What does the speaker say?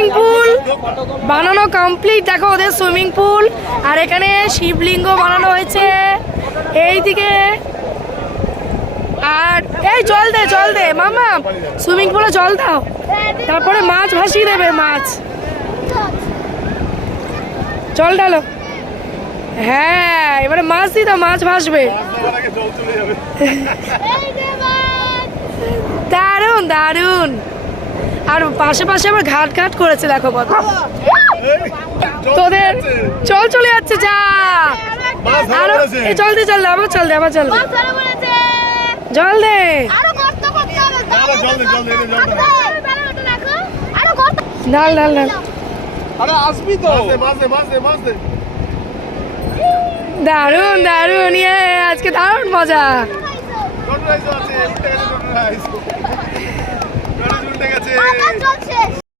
Swimming pool বানানো complete. দেখো ওদের সুইমিং পুল, আর এখানে শিবলিঙ্গ বানানো হয়েছে এইদিকে। আর এই জল দে মামা, সুইমিং পুলে জল দাও, তারপরে মাছ ভাসিয়ে দেবে। মাছ জল ঢালো। হ্যাঁ, এবারে মাছ দিই তো, মাছ ভাসবে। দারুন দারুন। আর পাশে পাশে আবার ঘাট ঘাট করেছে, দেখো কত। তোদের চল চলে যাচ্ছে, যা আরো জল দে, আবার চল দে, আবার চল দে, জল দে। ঢাল ঢাল ঢাল। দারুন দারুন, ইয়ে আজকে দারুন মজা।